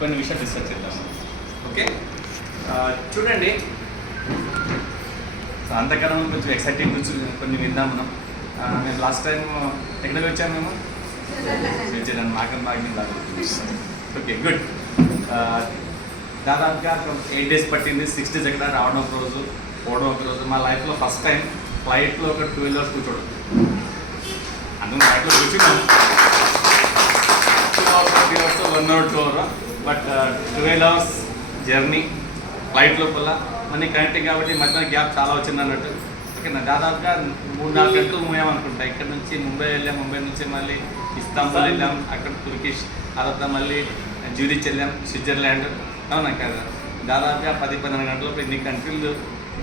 కొన్ని విషయాలు డిస్కస్ చేద్దాం. ఓకే, చూడండి, అంతకాలం కొంచెం ఎక్సైటింగ్ గురించి కొన్ని విందాం మనం. మేము లాస్ట్ టైం ఎక్కడికి వచ్చాము? మేము వచ్చేదాన్ని మాకం బాగా బాగా. Okay, good. దాదాపుగా 8 days పట్టింది. 6 days ఎక్కడ రావడం ఒక రోజు, పోవడం ఒక రోజు. మా లైఫ్లో ఫస్ట్ టైం ఫ్లైట్లో ఒక 12 hours కూర్చోవడం. అందుకు ఫ్లైట్లో కూర్చున్నాం 2 hours 3 hours 1 hour 2 hour, but 12 hours journey flight లోపల. మళ్ళీ కనెక్టింగ్ కాబట్టి మధ్యలో గ్యాప్ చాలా వచ్చింది అన్నట్టు. ఓకేనా, దాదాపుగా 3-4 గంటలు మూయామనుకుంటా. ఇక్కడ నుంచి ముంబై వెళ్ళాం, ముంబై నుంచి మళ్ళీ ఇస్తాంబుల్ వెళ్ళాం, అక్కడ తుర్కిష్, తర్వాత మళ్ళీ జ్యూరిచ్ వెళ్ళాం, స్విట్జర్లాండ్. అవునా కదా, దాదాపుగా 10-12 గంటలప్పుడు ఇన్ని కంట్రీలు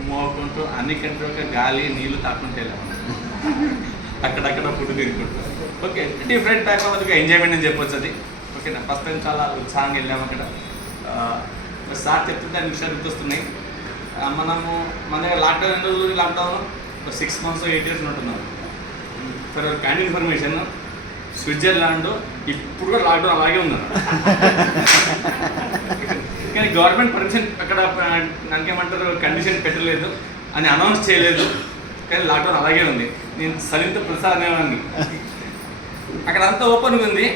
మోకుంటూ అన్ని కంట్రీలు గాలి నీళ్లు తాకుంటూ వెళ్ళాము. అక్కడక్కడ ఫుడ్ తిరుగుకుంటూ. Okay, different type of enjoyment అని చెప్పొచ్చు అది. ఓకేనా, ఫస్ట్ టైం చాలా ఉత్సాహంగా వెళ్ళాము అక్కడ. సార్ చెప్తుంటే అన్ని విషయాలు గుర్తొస్తున్నాయి. మనము మన దగ్గర లాక్డౌన్ ఎన్ని రోజులు? లాక్డౌన్ 6 months 8 years ఉంటున్నాం. ఫర్ కైండ్ ఇన్ఫర్మేషన్, స్విట్జర్లాండ్ ఇప్పుడు కూడా లాక్డౌన్ అలాగే ఉన్నారు. కానీ గవర్నమెంట్ పర్మిషన్ అక్కడ దానికేమంటారు కండిషన్ పెట్టలేదు అని అనౌన్స్ చేయలేదు, కానీ లాక్డౌన్ అలాగే ఉంది. నేను సరిత ప్రసాద్ అనేవాడిని. అక్కడ అంతా ఓపెన్గా ఉంది,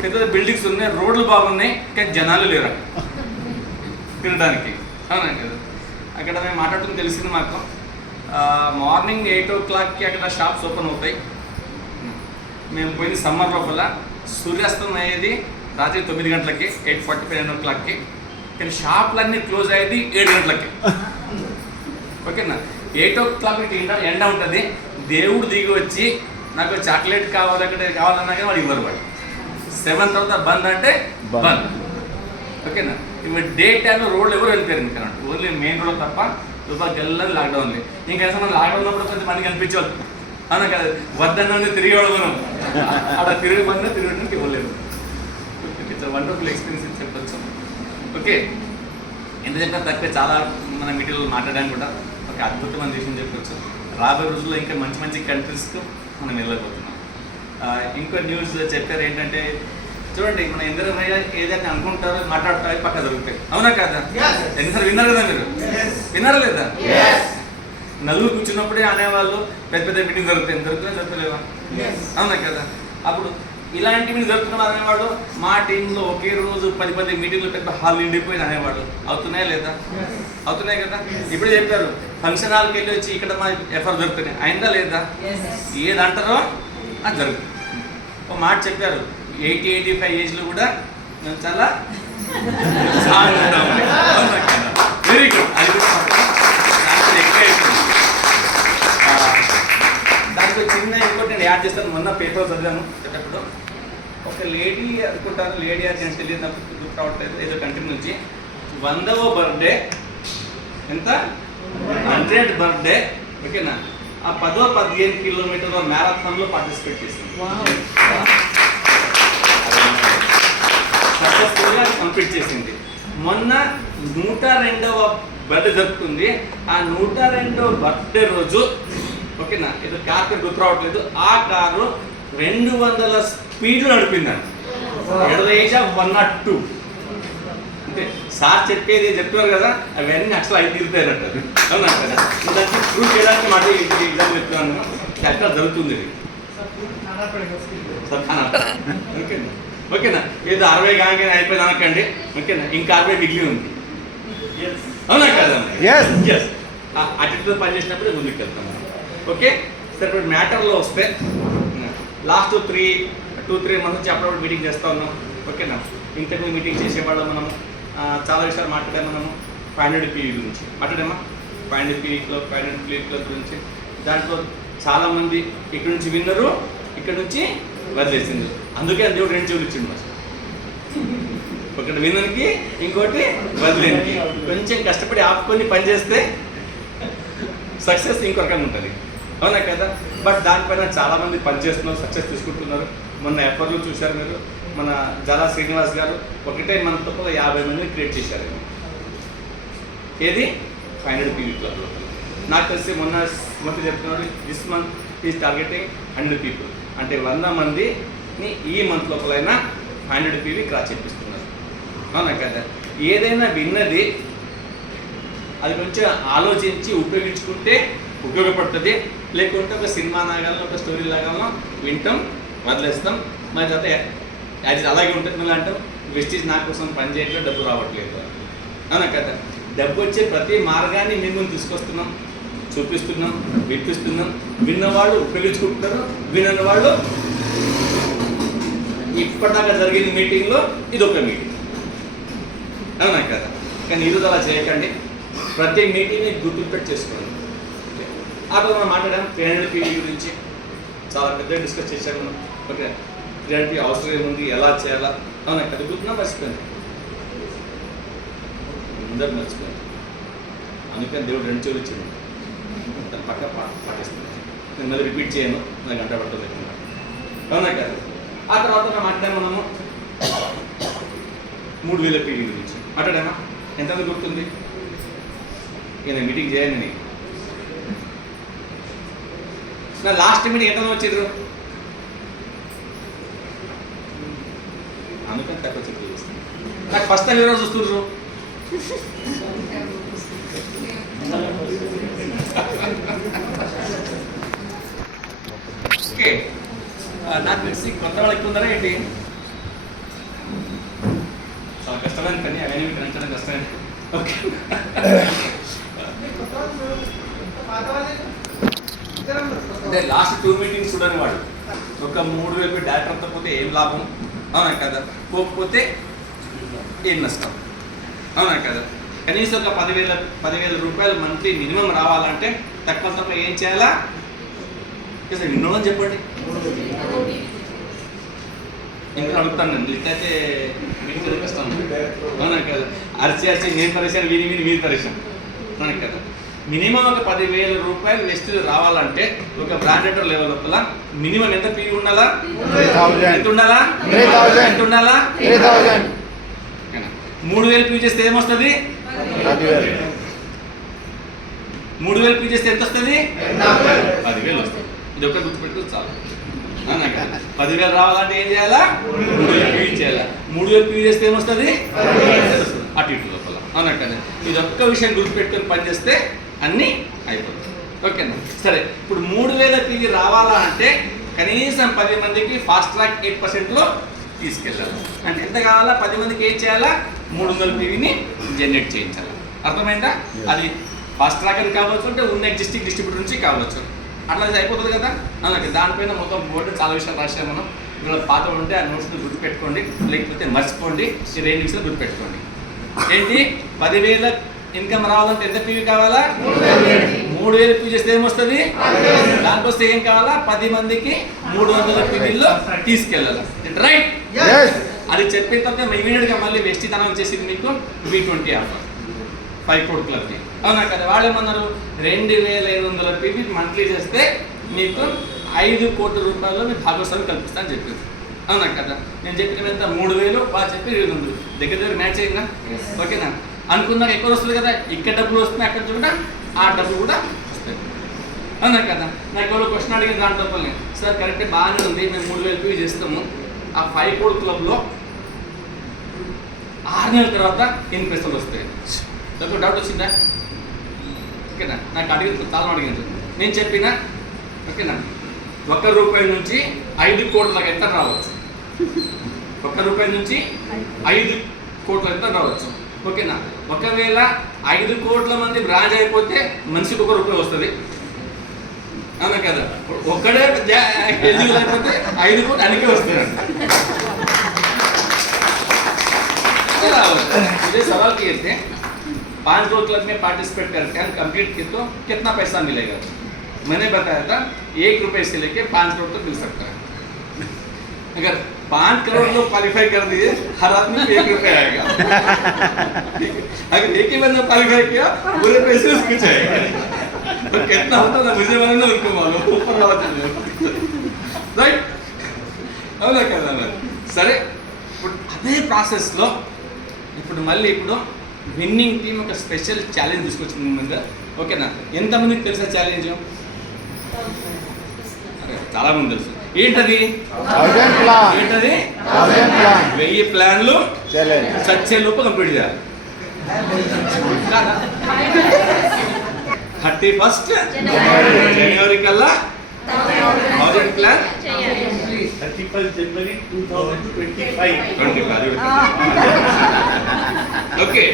పెద్ద పెద్ద బిల్డింగ్స్ ఉన్నాయి, రోడ్లు బాగున్నాయి, కానీ జనాలు లేరు తినడానికి. అవునా కదా, అక్కడ మేము మాట్లాడుతుంది తెలిసింది మాకు. మార్నింగ్ 8 o'clockకి అక్కడ షాప్స్ ఓపెన్ అవుతాయి. మేము పోయింది సమ్మర్ లోపల. సూర్యాస్తం అయ్యేది రాత్రి 9 గంటలకి, 8:45 9 o'clockకి. కానీ షాపులన్నీ క్లోజ్ అయ్యేది 7 గంటలకి. ఓకేనా, 8 o'clockకి ఎండ ఉంటుంది. దేవుడు దిగి వచ్చి నాకు చాక్లెట్ కావాలి, అక్కడ కావాలన్నా కానీ వాడు ఇవ్వరు. వాడు 7 తర్వాత బంద్ అంటే బంద్. ఓకేనా, ఇప్పుడు డే టైంలో రోడ్లు ఎవరు వెళ్ళిపోయారు ఇంకా, ఓన్లీ మెయిన్ రోడ్ తప్ప రూపాయలు వెళ్ళని లాక్డౌన్ ఉంది. ఇంకా మనం లాక్డౌన్ ఉన్నప్పుడు కొంచెం మంది కనిపించేవాళ్ళు. అవునా కదా, వద్దన్న తిరిగేవాళ్ళు మనం. అక్కడ తిరిగి బంద్ తిరగడానికి ఇవ్వలేదు. ఇట్స్ వండర్ఫుల్ ఎక్స్పీరియన్స్ చెప్పచ్చు. ఓకే, ఎంత చెప్పినా తక్కువ. చాలా మన మీటింగ్లో మాట్లాడడానికి కూడా ఒక అద్భుతమైన విషయం చెప్పచ్చు. రాబోయే రోజుల్లో ఇంకా మంచి మంచి కంట్రీస్కు మనం వెళ్ళకపోతున్నాం. ఇంకో న్యూస్ చెప్పారు ఏంటంటే, చూడండి, మన ఎందరో ఏదైతే అనుకుంటారో మాట్లాడతారో పక్క దొరుకుతాయి. అవునా కదా, ఎన్నిసార్లు విన్నారు కదా మీరు? విన్నారా లేదా? నలుగురు కూర్చున్నప్పుడే అనేవాళ్ళు పెద్ద పెద్ద మీటింగ్ జరుగుతలేవా? అవునా కదా, అప్పుడు ఇలాంటి మీటింగ్ జరుగుతున్నారు అనేవాడు. మా టీంలో ఒకే రోజు 10 మీటింగ్లు పెద్ద హాల్ నిండిపోయింది అనేవాడు. అవుతున్నాయా లేదా? అవుతున్నాయి కదా. ఇప్పుడే చెప్పారు, ఫంక్షన్ హాల్కి వెళ్ళి వచ్చి ఇక్కడ మా ఎఫర్ జరుగుతున్నాయి. అయిందా లేదా? ఏదంటారో అది జరుగుతుంది. ఒక మాట చెప్పారు, 80-85 ఏజ్లో కూడా మేము చాలా ఉత్సాహంగా ఉంటామని. Very good. అది కూడా దానికి చిన్న ఇంకోటి నేను యాడ్ చేస్తాను. మొన్న పేపర్ చదివాను చెప్పేటప్పుడు, ఒక లేడీ అనుకుంటాను, లేడీ అని నేను తెలియదు, నాకు గుర్తు రావట్లేదు, ఏదో కంట్రీ నుంచి 100వ బర్త్డే, ఎంత 100th బర్త్డే, ఓకేనా, ఆ 10-15 కిలోమీటర్ల మ్యారథాన్లో పార్టిసిపేట్ చేసింది. సక్సెస్ఫుల్గా కంప్లీట్ చేసింది. మొన్న 102వ బర్త్డే జరుపుకుంది. ఆ 102వ బర్త్డే రోజు, ఓకేనా, ఏదో కార్ పేరు గుర్తు రావట్లేదు, ఆ కారు 200 స్పీడ్లో నడిపిందండి. Age of 102. అంటే సార్ చెప్పేది చెప్తున్నారు కదా, అవన్నీ అసలు అవి తీరుతాయంటారు. అవునా కదా, దానికి ప్రూవ్ చేయడానికి మాట ఎగ్జామ్ చెప్తున్నాను. ఎక్కడ జరుగుతుంది ఓకేనా. ఓకేనా, ఏదో 60 కాగానే అయిపోయింది అనకండి. ఓకేనా, ఇంకా 60 మిగిలి ఉంది. అవునా కదా, అటుతో పనిచేసినప్పుడు ముందుకు వెళ్తాం. ఓకే, సరే ఇప్పుడు మ్యాటర్లో వస్తే, లాస్ట్ 2-3 months నుంచి అప్పుడప్పుడు మీటింగ్ చేస్తూ ఉన్నాం. ఓకేనా, ఇంతకు మీటింగ్ చేసేవాళ్ళం మనము. చాలా విషయాలు మాట్లాడాము మనము. 500 PV గురించి మాట్లాడామా? 500 PV గురించి. దాంట్లో చాలామంది ఇక్కడ నుంచి విన్నరు, ఇక్కడ నుంచి వదిలేసింది. అందుకే దేవుడు 2 చెవులు ఇచ్చిండు. ఒకటి విన్నర్కి, ఇంకోటి వదిలేనికి. కొంచెం కష్టపడి ఆపుకొని పనిచేస్తే సక్సెస్ ఇంకో రకంగా ఉంటుంది. అవునా కదా, బట్ దానిపైన చాలామంది పనిచేస్తున్నారు, సక్సెస్ తీసుకుంటున్నారు. మొన్న ఎఫర్లు చూశారు మీరు, మన జలా శ్రీనివాస్ గారు ఒకటే మనతో 50 మందిని క్రియేట్ చేశారు. ఏది 500 PV క్లబ్లో. నాకు తెలిసి మొన్న చెప్తున్నారు, this month is targeting 100 people. అంటే 100 మందిని ఈ మంత్ లోపలైనా 500 PV క్రాస్ చేపిస్తున్నారు. అవునా కదా? ఏదైనా విన్నది అది కొంచెం ఆలోచించి ఉపయోగించుకుంటే ఉపయోగపడుతుంది. లేకుంటే ఒక సినిమా లాగానో ఒక స్టోరీ లాగానో వింటాం, వదిలేస్తాం. మరి తర్వాత అది అలాగే ఉంటుంది. మళ్ళీ అంటాం వెస్టీజ్ నా కోసం పని చేయట్లేదు, డబ్బు రావట్లేదు. అవునా కదా? డబ్బు వచ్చే ప్రతి మార్గాన్ని మేము తీసుకొస్తున్నాం, చూపిస్తున్నాం, వినిపిస్తున్నాం. విన్నవాళ్ళు ఉపయోగించుకుంటున్నారు, వినని వాళ్ళు ఇప్పటిదాకా జరిగిన మీటింగ్లో ఇదొక మీటింగ్. అవునా కదా? కానీ ఈరోజు అలా చేయకండి. ప్రతి మీటింగ్ని గుర్తుపెట్టి చేసుకోండి. ఆ రోజు మనం మాట్లాడాం 300 గురించి, చాలా పెద్ద డిస్కస్ చేశాము మనం. ఓకే, 300 అవసరం ఏముంది, ఎలా చేయాలా? అవునా కదా? గుర్తున్నా మర్చిపోయింది, అందరు మర్చిపోయింది. అందుకని దేవుడు 2 చెవులు ఇచ్చింది, తన పక్క పాటిస్తుంది. నేను మళ్ళీ రిపీట్ చేయను, నాకు గంట పడుతుంది. అవునా కదా? ఆ తర్వాత మనం మాట్లాడాము మనము 3000 పీడీ గురించి మాట్లాడామా? ఎంతమంది గుర్తుంది? నేను మీటింగ్ చేయండి. నా లాస్ట్ మీటింగ్ ఎంతమంది వచ్చారు? అందుకని తక్కువ చెక్ చేస్తాను. నాకు ఫస్ట్ టైం ఎవరో చూస్తున్నారు. ఓకే, నాకు తెలిసి కొత్త వాళ్ళు ఎక్కువ ఉన్నారా ఏంటి? చాలా కష్టమైన పని, అవన్నీ కనెక్ట్ కష్టమైన. ఓకే, అంటే లాస్ట్ 2 మీటింగ్స్ చూడని వాడు ఒక 3000 డైరెక్టర్తో పోతే ఏం లాభం? అవునా కదా? పోకపోతే ఏం నష్టం? అవునా కదా? కనీసం ఒక 10,000 రూపాయలు మంత్లీ మినిమం రావాలంటే తక్కువ ఏం చేయాలా? విన్నోదని చెప్పండి. ఇంకా అడుగుతాను నేను, ఇట్లయితే మీకు కష్టం. అవునా కదా? అరిచి నేను పరిశాను, విని మీరు పరిశాను. అవునా కదా? మినిమం ఒక 10,000 రూపాయలు వెస్ట్ రావాలంటే ఒక బ్రాండెడ్ లెవెల్ లోపల మినిమం ఎంత పీ ఉండాలా? ఎంత ఉండాలా? 3,000 పీ చేస్తే ఏమొస్తుంది? 3,000 పీ చేస్తే ఎంత వస్తుంది? 10,000 వస్తుంది. ఇది ఒక్క గుర్తుపెట్టుకుని చాలు. అవునా కదా? 10,000 రావాలంటే ఏం చేయాలా? 3,000 పీ చేయాలా. 3,000 పీ చేస్తే ఏమొస్తుంది? అటు ఇటు లోపల. అవునా కదా? ఇది ఒక్క విషయం గుర్తుపెట్టుకొని పనిచేస్తే అన్నీ అయిపోతాయి. ఓకేనా? సరే, ఇప్పుడు 3,000 పీవీ రావాలా అంటే కనీసం 10 మందికి ఫాస్ట్ ట్రాక్ 8%లో తీసుకెళ్ళాలి. అంటే ఎంత కావాలా? 10 మందికి ఏం చేయాలా? 300 పీవీని జనరేట్ చేయించాలి. అర్థమైందా? అది ఫాస్ట్ ట్రాక్ అని కావచ్చు, అంటే ఉన్న ఎగ్జిస్టింగ్ డిస్ట్రిబ్యూటర్ నుంచి కావచ్చు. అట్లా అయిపోతుంది కదా? అలాగే దానిపైన మొత్తం బోర్డు చాలా విషయాలు రాసాము మనం. ఇక్కడ పాత ఉంటే ఆ నోట్స్ని గుర్తుపెట్టుకోండి, లేకపోతే మర్చిపోండి. ఈ 2 నిమిషాలు గుర్తుపెట్టుకోండి. ఏంటి? 10,000 ఇన్కమ్ రావాలంటే ఎంత పీవీ కావాలా? 3,000 పీవీ చేస్తే ఏమొస్తుంది? దానికొస్తే ఏం కావాలా? 10 మందికి 300 పీవీల్లో తీసుకెళ్ళాలి. రైట్? అది చెప్పిన తర్వాత ఇమీడియట్గా మళ్ళీ వెస్టితనం వచ్చేసింది మీకు V20 ఆఫర్ 5 crore క్లబ్కి. అవునా కదా? వాళ్ళు ఏమన్నారు? 2,500 పీవీ మంత్లీ చేస్తే మీకు 5 కోట్ల రూపాయలు మీ భాగస్వామి కల్పిస్తా అని చెప్పింది. అవునా కదా? నేను చెప్పిన ఎంత? 3,000, వాళ్ళు చెప్పి 2,000. దగ్గర మ్యాచ్ అయిందా? ఓకేనా? అనుకున్నాక ఎక్కువ వస్తుంది కదా, ఇక్కడ డబ్బులు వస్తున్నాయి, అక్కడ చూడ ఆ డబ్బులు కూడా వస్తాయి. అవునా కదా? నాకు ఎవరో క్వశ్చన్ అడిగిన దాంట్లో సార్ కరెక్టే బాగానే ఉంది, మేము 3,000 పీవీ చేస్తాము, ఆ 5 crore క్లబ్లో 6 నెలల తర్వాత ఎన్ని పైసలు వస్తాయి? దాంట్లో డౌట్ వచ్చిందా? ఓకేనా? నాకు అడిగింది, చాలా అడిగింది. నేను చెప్పిన ఓకేనా, ₹1 నుంచి 5 కోట్లకు ఎంత రావచ్చు? ₹1 నుంచి 5 కోట్ల ఎంత రావచ్చు? ఓకేనా? ఒకవేళ 5 కోట్ల మంది బ్రాంచ్ అయిపోతే మనిషికి ₹1 వస్తుంది. అవునా కదా? ఒక్కడే ఎలిజిబుల్ అయిపోతే 5 కోట్లు అనికి వస్తుంది. मुझे सवाल किए थे 5 crore क्लब में पार्टिसिपेट करके हम कंप्लीट किए तो कितना पैसा मिलेगा? मैंने बताया था ₹1 से लेके 5 crore तक मिल सकता है. अगर 5 करोड़ लोग क्वालिफाई कर दिए, हर आदमी को ₹1 आएगा. अगर एक ही बंदा क्वालिफाई किया, पूरे पैसे उसको चाहिए. तो कितना होता ना मुझे मालूम ना, उनको मालूम. ऊपर वाला चले राइट? అవునా కదా? సరే, ఇప్పుడు అదే ప్రాసెస్లో ఇప్పుడు మళ్ళీ విన్నింగ్ టీం ఒక స్పెషల్ ఛాలెంజ్ తీసుకొచ్చింది ముందుగా. ఓకేనా? ఎంతమందికి తెలుసా ఛాలెంజ్? చాలా మంది తెలుసు. ఏంటది? 1000 ప్లాన్లు చచ్చే లోపు కంప్లీట్ చేయాలి. 31st జనవరి కల్లా project plan 31st January 2025. Okay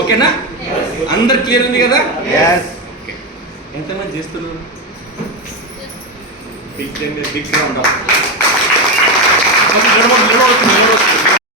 ఓకేనా? అందరు క్లియర్ ఉంది కదా? ఓకే. ఎంతమంది చేస్తున్నారు? Big ground.